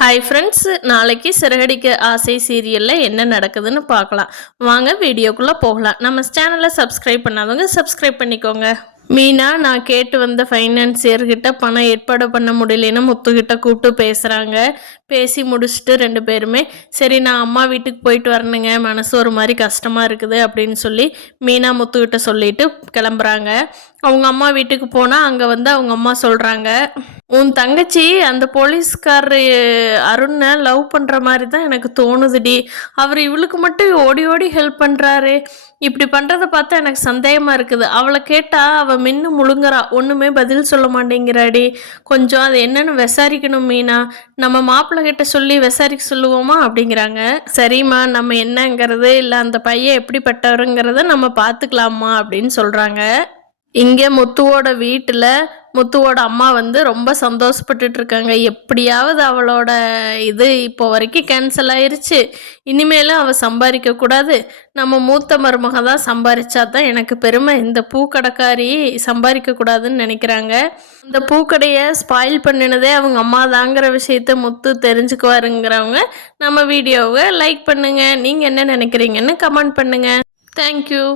Hi friends, நாளைக்கு சிறகடிக்க ஆசை சீரியலில் என்ன நடக்குதுன்னு பார்க்கலாம். வாங்க வீடியோக்குள்ளே போகலாம். நம்ம சேனலை சப்ஸ்கிரைப் பண்ணாதவங்க சப்ஸ்கிரைப் பண்ணிக்கோங்க. மீனா நான் கேட்டு வந்த ஃபைனான்சியர்கிட்ட பணம் ஏற்பாடு பண்ண முடியலன்னு முத்துக்கிட்ட கூப்பிட்டு பேசுகிறாங்க. பேசி முடிச்சுட்டு ரெண்டு பேருமே சரி நான் அம்மா வீட்டுக்கு போயிட்டு வரணுங்க, மனசு ஒரு மாதிரி கஷ்டமாக இருக்குது அப்படின்னு சொல்லி மீனா முத்துக்கிட்ட சொல்லிட்டு கிளம்புறாங்க. அவங்க அம்மா வீட்டுக்கு போனால் அங்கே வந்து அவங்க அம்மா சொல்கிறாங்க, உன் தங்கச்சி அந்த போலீஸ்காரர் அருணை லவ் பண்ணுற மாதிரி தான் எனக்கு தோணுதுடி. அவர் இவளுக்கு மட்டும் ஓடி ஓடி ஹெல்ப் பண்ணுறாரு. இப்படி பண்ணுறதை பார்த்தா எனக்கு சந்தேகமாக இருக்குது. அவளை கேட்டால் அவள் மின்னு முழுங்குறா, ஒன்றுமே பதில் சொல்ல மாட்டேங்கிறாடி. கொஞ்சம் அது என்னன்னு விசாரிக்கணும் மீனா, நம்ம மாப்பிள்ளை கிட்ட சொல்லி விசாரிக்க சொல்லுவோமா அப்படிங்கிறாங்க. சரிம்மா, நம்ம என்னங்கிறது இல்லை அந்த பையன் எப்படிப்பட்டவருங்கிறத நம்ம பார்த்துக்கலாமா அப்படின்னு சொல்கிறாங்க. இங்கே முத்துவோட வீட்டில் முத்துவோட அம்மா வந்து ரொம்ப சந்தோஷப்பட்டுட்டு இருக்காங்க. எப்படியாவது அவளோட இது இப்போ வரைக்கும் கேன்சல் ஆயிருச்சு, இனிமேலும் அவள் சம்பாதிக்கக்கூடாது, நம்ம மூத்த மருமக தான் சம்பாதிச்சா தான் எனக்கு பெருமை, இந்த பூக்கடைக்காரி சம்பாதிக்கக்கூடாதுன்னு நினைக்கிறாங்க. இந்த பூக்கடையை ஸ்பாயில் பண்ணினதே அவங்க அம்மா தாங்கிற விஷயத்த முத்து தெரிஞ்சுக்குவாருங்கிறவங்க நம்ம வீடியோவை லைக் பண்ணுங்கள். நீங்கள் என்ன நினைக்கிறீங்கன்னு கமெண்ட் பண்ணுங்கள். தேங்க்யூ.